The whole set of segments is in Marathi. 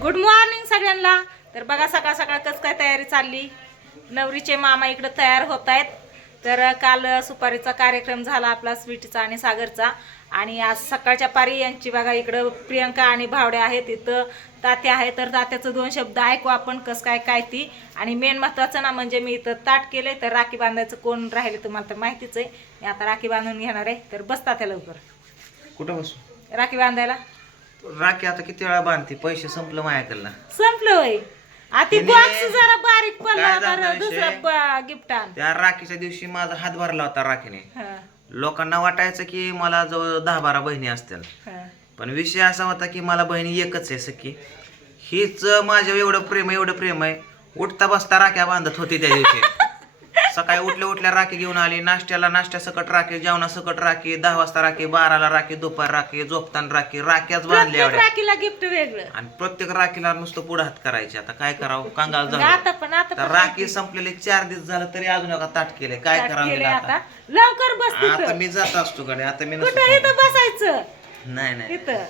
गुड मॉर्निंग सगळ्यांना. तर बघा सकाळ सकाळ कसं काय तयारी चालली? नवरीचे मामा इकडं तयार होत आहेत. तर काल सुपारीचा कार्यक्रम झाला आपला स्वीटचा आणि सागरचा. आणि आज सकाळच्या पारी यांची बघा इकडं प्रियंका आणि भावड्या आहेत इथं तात्या आहे तर तात्याचं दोन शब्द ऐकू आपण कसं काय काय ती. आणि मेन महत्वाचं ना म्हणजे मी इथं ताट केलंय तर राखी बांधायचं कोण राहिले तुम्हाला तर माहितीच आहे. मी आता राखी बांधून घेणार आहे. तर बस तात्या लवकर. कुठं बसू? राखी बांधायला. राखी आता किती वेळा बांधते? पैसे संपलं माझ्याकडनं संपलं वय आता तिने- बॉक्स जरा बारीक पडला काय झालं तर विषय? दुसरं गिफ्ट आण. त्या राखीच्या दिवशी माझा हात भरला होता राखीने. हं, लोकांना वाटायचं की मला जवळ दहा बारा बहिणी असतील. हं. पण विषय असा होता की मला बहिणी एकच आहे सख्खी हीच माझ्या एवढं प्रेम आहे, एवढं प्रेम आहे. उठता बसता राख्या बांधत होती त्या दिवशी. सकाळी उठल्या उठल्या राखी घेऊन आली. नाश्त्याला नाश्त्या सकट राखी जेवणा सकट राखी दहा वाजता राखी बाराला राखी दुपार राखी झोपताना राखी राख्याच बांधल्या प्रत्येक एवढ्या. राखीला गिफ्ट वेगळं. आणि प्रत्येक राखीला नुसतं पुढे हात करायचे. आता काय करावं? कांगाल मग झालं. आता पण आता तर पण. राखी संपलेले चार दिवस झालं तरी अजून एका ताट केले काय करावं केलंय हिला आता? आता. लवकर बस आता तिथं मी जात असतो कडे आता मी कुठं? नसतो इथं बसायचं. नाही नाही. इथं.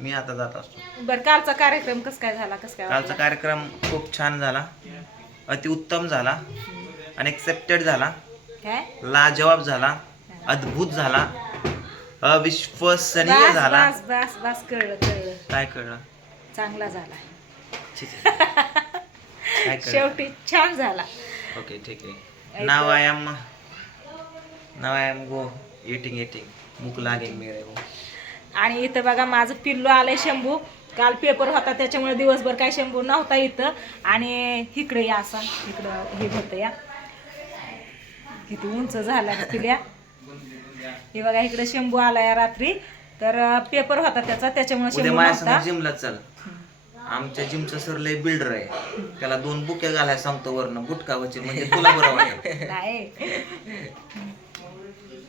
मी आता जात असतो. बर कालचा कार्यक्रम कस काय झाला? कस काय कालचा कार्यक्रम खूप छान झाला. अतिउत्तम झाला. अनएक्सेप्टेड झाला. काय? लाजवाब झाला. अद्भुत झाला. अविश्वसनीय बस झाला. बस बस बस कळलं कळलं. काय कळलं? चांगला झाला. छी, छी. काय कळलं? शेवटी छान झाला. ओके ठीक आहे. नाव I am now I am go eating eating मुक लागेल मेरे गो आणि इथं बघा माझं पिल्लू आलंय शंभू. काल पेपर होता त्याच्यामुळे दिवसभर काय शंभू नव्हता इथं. आणि इकडे या असा. इकडं हे होतं या. किती उंच झाला पिल्या? हे बघा इकडे शंभू आला या रात्री. तर पेपर होता त्याचा त्याच्यामुळे उद्या शंभू माझ्या नव्हता. संग जिमला चल. आमच्या जिमचं सर लय बिल्डर आहे. त्याला दोन बुके घालाय सांगतो वरनं. गुटका वची म्हणजे तुला बरं वाटेल. नाही.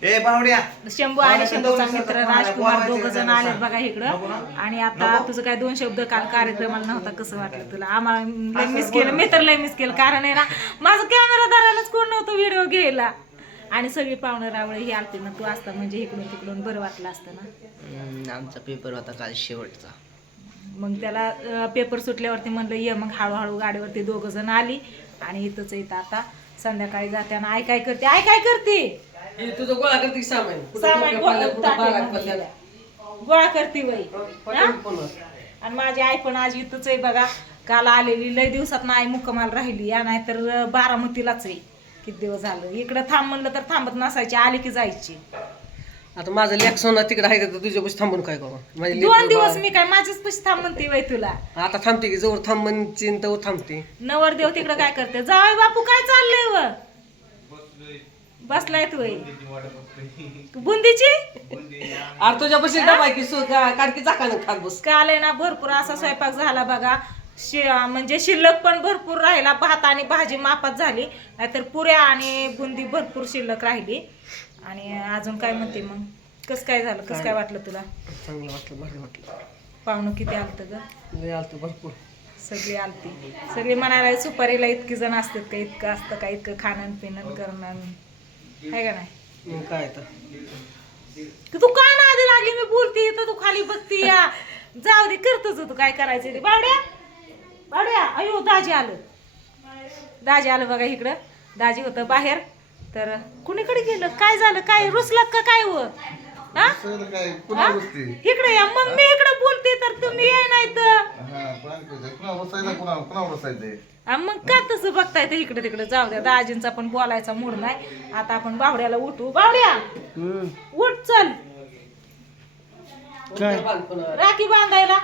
ए बावड्या शंभू आणि शंभूचा मित्र राजकुमार दोघ जण आले बघा इकडं. आणि आता तुझं काय दोन शब्द काल कार्यक्रमाला नव्हता कसं वाटलं तुला? आम्हाला लय मिस केलं. मी तर लय मिस केलं. कारण आहे ना माझं कॅमेरा धरायलाच कोण नव्हतं व्हिडिओ घ्यायला. आणि सगळी पाहुणं रावळे ही आलते ना तू असता म्हणजे इकडून तिकडून बरं वाटलं असतं ना. आमचा पेपर होता काल शेवटचा. मग त्याला पेपर सुटल्यावरती म्हणलं ये. मग हळूहळू गाडीवरती दोघ जण आली आणि इथंच येतं आता. संध्याकाळी जाताना आय काय करते? आय काय करते? हे तुझं गोळा करते की सामान? कुठं सामान टोपल्या गोळा कुठं पडल्या. करते वय पटकन. आणि माझी आई पण आज इथंच आहे बघा. काल आलेली लय दिवसात आई मुक्कामाल राहिली. या नाही तर बारामतीलाच आहे. किती दिवस झालं? इकडं थांब म्हणलं तर थांबत नसायची आली की जायची. आता माझं लेख सोना तिकडे आहे तर तुझ्या पैसे थांबून काय करू? माझी दोन लेकरं दिवस मी काय माझीच पैसे थांब म्हणते वय तुला. आता थांबते की जवळ थांब तर थांबते. नवरदेव तिकडं काय करते? जावय बापू काय चाललंय व? बसलाय तू बुंदीची? अरे तुझ्या पैसे डबा की सु- का- काढ की चाकानं खात बस. काल आहे ना भरपूर असा स्वयंपाक झाला बघा. शि म्हणजे शिल्लक पण भरपूर राहिला भात आणि भाजी मापात झाली. नाहीतर पुऱ्या आणि बुंदी भरपूर शिल्लक राहिली. आणि अजून काय म्हणते मग? कसं काय झालं? कसं काय वाटलं तुला? चांगलं वाटलं भारी वाटलं. पाहुणं किती आलतं ग? लय आलतं भरपूर. सगळी आलती. सगळी म्हणायला सुपारीला इतकी जण असतात का? इतकं असतं का? इतकं खाणं पिणं करणं. आहे का नाही? मग काय तर की तू काय ना आधी लागली मी बोलते तर तू खाली बघती या. जाऊ दे करतोच तू काय करायचं ते. बावड्या बावड्या अयो दाजी आलं. दाजी आलं बघा इकडं. दाजी होतं बाहेर. तर कुणीकडे गेलं? काय झालं? काय रुसलात का काय व? हा? हा? इकडे या. मग मी इकडे बोलते तर तुम्ही ये नाही तर हा, मग का तसं बघताय तर इकडे तिकडे? जाऊ द्या दाजींचा पण बोलायचा मूड नाही. आता आपण बावड्याला उठू. बावड्या उठ चल. राखी बांधायला.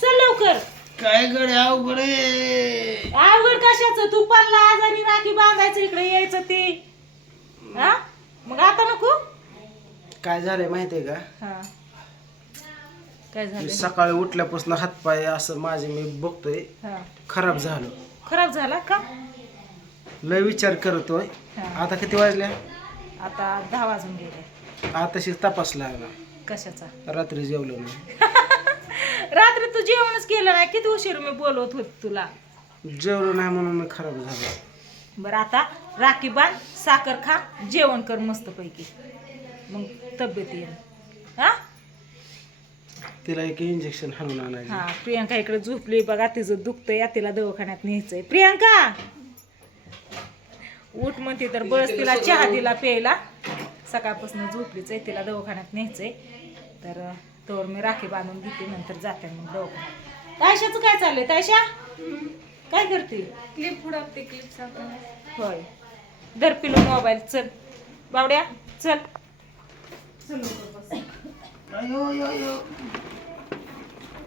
चल लवकर. काय गडे अवघड अवघड कशाच? तू पडला आजारी राखी बांधायचं इकडे यायचं ते. हा? मग आता नको? काय झालंय माहितीये का? काय मी झालं सकाळी उठल्यापासून हातपाय असं माझे मी बघतोय. हा. खराब झालं. खराब झाला का? लय विचार करतोय हा. आता किती वाजल्या आता दहा वाजून गेले. आताशी तपास लागला. कशाचा? रात्री जेवलो नाही रात्री तू जेवणच केलं नाही. किती उशीर मी बोलवत होत तुला? जेवलो नाही म्हणून मी खराब झालो. बरं आता राखी बांध साखर खा जेवण कर मस्त पैकी मग तब्येत येईल. हा? तिला एक इंजेक्शन हाणून आणायचं. हा प्रियंका इकडे झोपली बघा तिचं दुखतंय या तिला दवाखान्यात न्यायचंय. प्रियंका! उठ म्हणते तर बस तिला चहा दिला प्यायला. सकाळपासून झोपलीच आहे तिला दवाखान्यात न्यायचंय. तर तोवर मी राखी बांधून घेते नंतर जाते मग दवाखान्यात. तायशाचं काय चाललंय? तायशा? काय करते? क्लिप उडवते क्लिप होय. धर पिलो मोबाईल चल. बावड्या चल. चल. लवकर बस.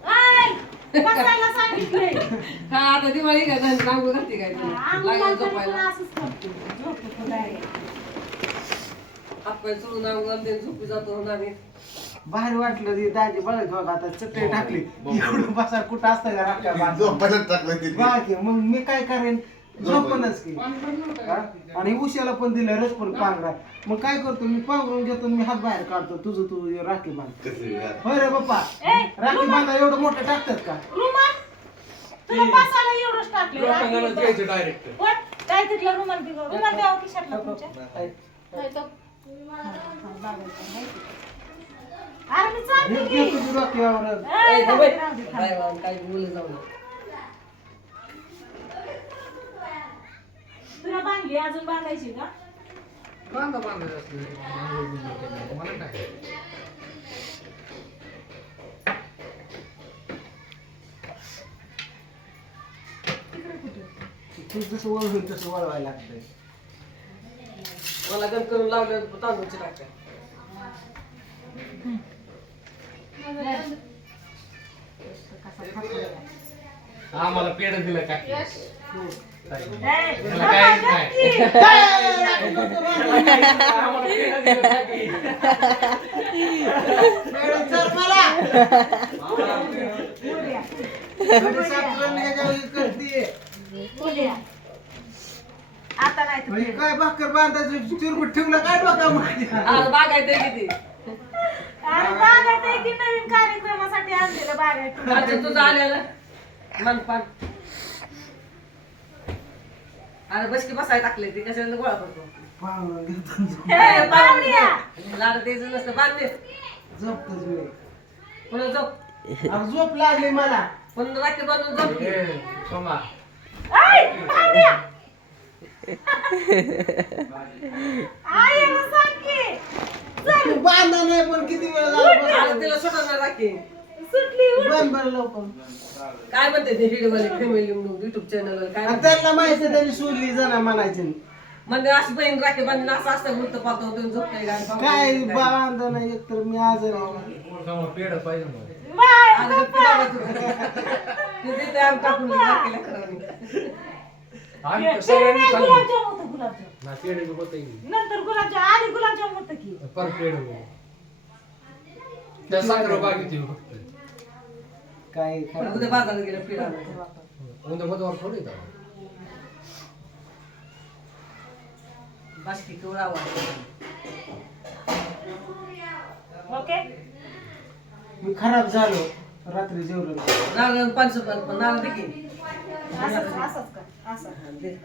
आय, बसायला सांगितलंय. हा आता दिवाळी काय झाली नांगू घालते काय लागलं झोपायला. हातपाय चोळून नांगू घालते झोपी जातो आणि बाहेर वाटलं ती दाजी बघा बघा आता चटई टाकली. एवढं बसा कुठं असतं का राख्या बांधून? बाकी मग मी काय करेन? झोपणच की हा? आणि उशाला पण दिलं रस पण पांघरा मग काय करतो मी पांघरून घेतो मी हात बाहेर काढतो. तुझं तू राखी बांध. होय रे बाप्पा. ए, राखी बांधा एवढं मोठं टाकतात का? रुमाल तुला बसायला एवढंच टाकले पण काय तिथला रुमाल बिघ रुमाल द्यावा की शर्टला तुमच्या? अरे मी चालते की. घे तुझी राखीवर ए, राहू दे, राहू दे, थांब. काय बोलले जाऊ. तुला बांधली अजून बांधायची का? तू जसं वळ होईल तसं वळवायला लागतंय. मला गण करून लावलं तांदूळची टाकते आम्हाला पेढ दिलं हे. आता नाही म्हणजे काय? भाकर बांधायचं? चिरमुट ठेवलं काय डोक्यामध्ये आज बागायते किती? आहे की नवीन कार्यक्रमासाठी आणलेलं बागायत आता तुझं आलेलं मनपान अरे बसकी बसायला टाकले ती कशाला गोळा करतो. पाहुणं घेतो ए, पाहुण्या. लाड द्यायचं नसतं बांधले झोपतच मी. पुन्हा झोप? अरे झोप लागली मला. पुन्हा राखी बांधून झोप की. सांग. तू बांधा नाही पण किती वेळ झाला आता तिला सोडवणार राखी सुटली उठ. बंद बरं लवकर. काय म्हणते ते व्हिडिओमध्ये फॅमिली म्हणून युट्यूब चॅनल काय आणि म्हणते? त्यांना माहिती आहे, त्यांनी सोडली जाणार म्हणायची. म्हणजे अशी बहीण राखी बांधून असं असतं वृत्त पाहतो होतो झोपते काय काय बांधा नाही एक तर मी आजारी आहे. पेढ पाहिजे मग. आज गप्पी. लावायचं. ते देते आम्ही टाकून राखीला करावं. आम्ही तर ते सगळ्यांनी नाही, खाल्लं गुलाबजाम होतं गुलाबजाम. ना पेढ होत नंतर गुलाबजाम आधी गुलाबजाम होतं की. पर पेढ त्या साखर बागेची फक्त. काय उद्या बाजारात गेलं पिढा उद्या बुधवार थोडी बासकी केवढा आवाज ओके. मी खराब झालो रात्री जेवलो. नाही. नारळ पाच नारळ दे की. असंच असंच कर असं दे.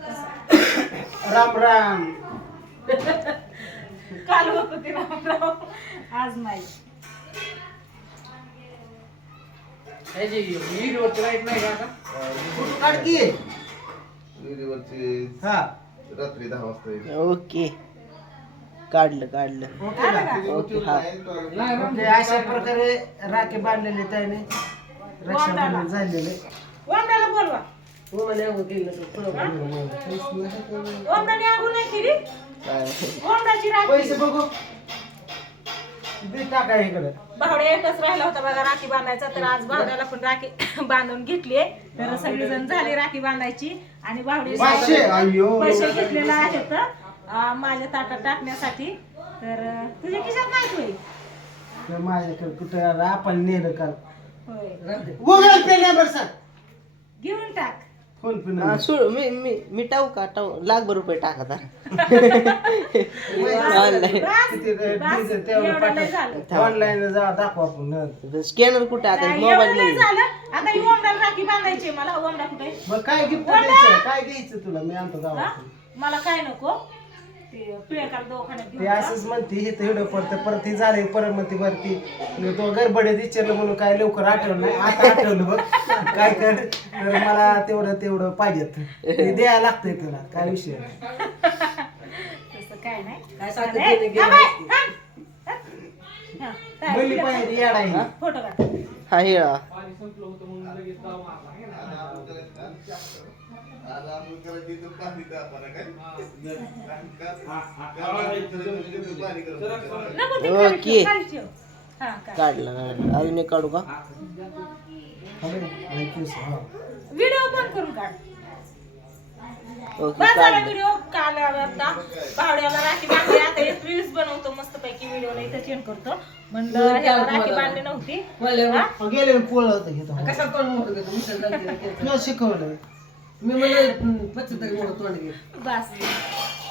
राम राम. काल होत ते रामराव आज नाही. विहिरीवरती लाइट नाही का आता? फोटो काढ की. विहिरीवरची हा. रात्री दहा वाजता येईल. ओके. काढलं काढलं. ओके हा. ओके अशा प्रकारे राखे बांधलेले त्याने. रक्षाबंधन झालेले ओमडाला बोलवा. हो म्हणे आंघोळ केली नसेल. पुन्हा बोलू. ओमडाने आगू नाही. केली? काय? ओमडाची राखी. पैसे बघू. दे टाका इकडे. भावड्या एकच राहिला होता बघा राखी बांधायचा. तर आज भावड्याला पण राखी बांधून घेतली तर सगळीजण झाली राखी बांधायची. आणि पाचशे भावडी अय्यो. पैसे घेतलेले आहेत. अं, माझ्या ताटात टाकण्यासाठी. तर अं, तुझ्या खिशात नाही होय तर माझ्याकडे कुठं आपण नेलं का होय. राहू दे. गुगल पे नंबर सांग. घेऊन टाक. फोन पे हा, नंबर सु- मी मी मी टाऊ का? टाऊ लाखभर रुपये टाका आता बस, किती ते- बस, ते- तेवढं एवढं लय झालं. पाठव ऑनलाईन जा दाखव आपण स्कॅनर कुठे आता नाही, मोबाईल एवढं लय नाही. झालं. आता ही ओमडाला राखी बांधायची आहे. मला ओमडा कुठे? आहे? मग काय गिफ्ट. द्यायचं? काय घ्यायचं तुला? मी आणतो हा? गावात मला काय नको? ते पिळकाला दवाखान्यात ते घेऊन जा. असंच म्हणते हे तेवढं पडतं परत हे झालंय परत म्हणते वरती. तो गडबडीत विचारलं म्हणून काय लवकर आठवलं नाही. आता आठवलं बघ. काय कर तर मला तेवढं तेवढं पाहिजेत. ते द्यायला लागतंय तुला काय विषय नाही. तसं काय नाही. काय सांगते गेलं. हा, काय पहिली पाहिजे येडा आहे. फोटो काढ. हा हे हा. नको ते ओके. काढलं काढलं. अजून एक काढू का? व्हिडिओ पण करून काढ. ओके बस झाला काढलं व्हिडिओ. काल आता भावड्याला राखी बांधली. आता एक रील्स बनवतो. मस्त पैकी व्हिडिओला इथं चेंज करतो. म्हणलं ह्याला राखी बांधली नव्हती? गेले पोळ होतं घेतो कसा शिकवलं. मी म्हणलं पच्चीस तरी मोठं तोंड घे. बस.